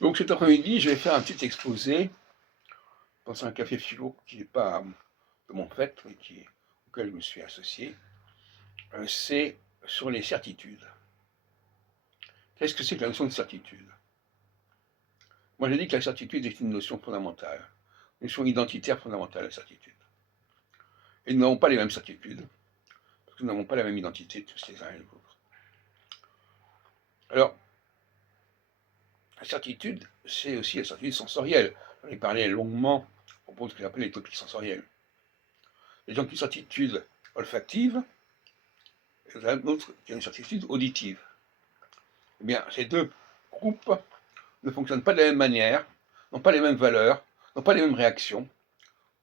Donc cet après-midi, je vais faire un petit exposé dans un café philo qui n'est pas de mon fait, mais auquel je me suis associé. C'est sur les certitudes. Qu'est-ce que c'est que la notion de certitude? Moi, j'ai dit que la certitude est une notion fondamentale, une notion identitaire fondamentale, la certitude. Et nous n'avons pas les mêmes certitudes, parce que nous n'avons pas la même identité tous les uns et les autres. Alors, la certitude, c'est aussi la certitude sensorielle. J'en ai parlé longuement à propos de ce que j'appelle les topiques sensorielles. Les gens qui ont une certitude olfactive, et d'autres qui ont une certitude auditive. Eh bien, ces deux groupes ne fonctionnent pas de la même manière, n'ont pas les mêmes valeurs, n'ont pas les mêmes réactions,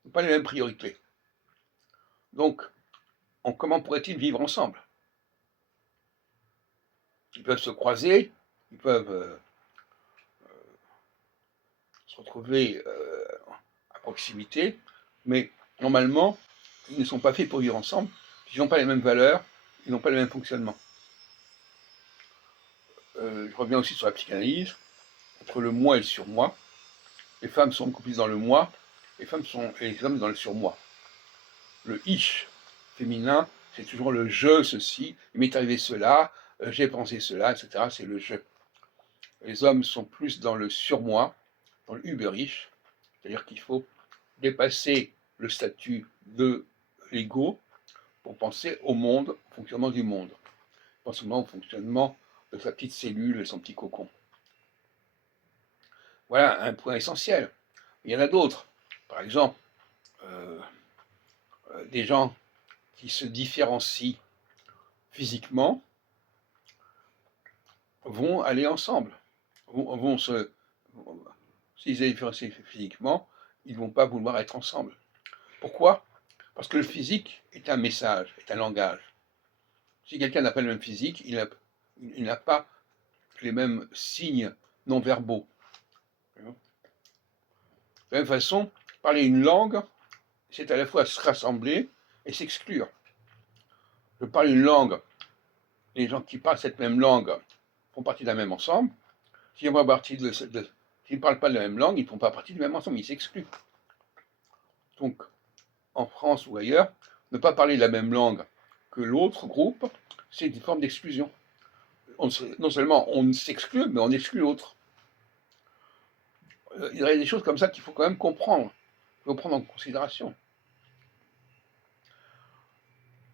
n'ont pas les mêmes priorités. Donc, comment pourraient-ils vivre ensemble? Ils peuvent se croiser, ils peuvent se retrouver à proximité, mais normalement, ils ne sont pas faits pour vivre ensemble, ils n'ont pas les mêmes valeurs, ils n'ont pas le même fonctionnement. Je reviens aussi sur la psychanalyse, entre le moi et le surmoi. Les femmes sont beaucoup plus dans le moi, et les hommes dans le surmoi. Le ich féminin, c'est toujours le je, ceci, il m'est arrivé cela, j'ai pensé cela, etc. C'est le je. Les hommes sont plus dans le surmoi, dans le Über-Ich, c'est-à-dire qu'il faut dépasser le statut de l'ego pour penser au monde, au fonctionnement du monde, pas seulement au fonctionnement de sa petite cellule et son petit cocon. Voilà un point essentiel. Il y en a d'autres. Par exemple, des gens qui se différencient physiquement vont aller ensemble, s'ils se différencient physiquement, ils ne vont pas vouloir être ensemble. Pourquoi? Parce que le physique est un message, est un langage. Si quelqu'un n'a pas le même physique, il n'a pas les mêmes signes non verbaux. De la même façon, parler une langue, c'est à la fois se rassembler et s'exclure. Je parle une langue, les gens qui parlent cette même langue font partie d'un même ensemble. S'ils ne parlent pas de la même langue, ils ne font pas partie du même ensemble, ils s'excluent. Donc, en France ou ailleurs, ne pas parler la même langue que l'autre groupe, c'est une forme d'exclusion. Non seulement on s'exclut, mais on exclut l'autre. Il y a des choses comme ça qu'il faut quand même comprendre, il faut prendre en considération.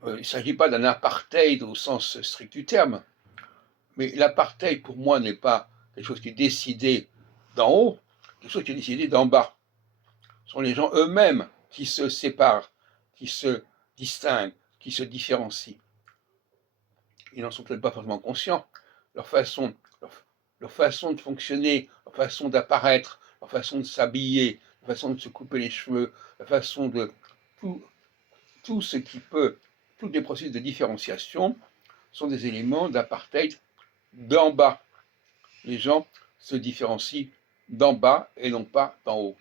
Il ne s'agit pas d'un apartheid au sens strict du terme, mais l'apartheid pour moi n'est pas quelque chose qui est décidé d'en haut, quelque chose qui est décidé d'en bas. Ce sont les gens eux-mêmes qui se séparent, qui se distinguent, qui se différencient. Ils n'en sont peut-être pas forcément conscients. Leur façon de fonctionner, leur façon d'apparaître, leur façon de s'habiller, leur façon de se couper les cheveux, la façon de tout ce qui peut, tous les processus de différenciation sont des éléments d'apartheid d'en bas. Les gens se différencient d'en bas et non pas d'en haut.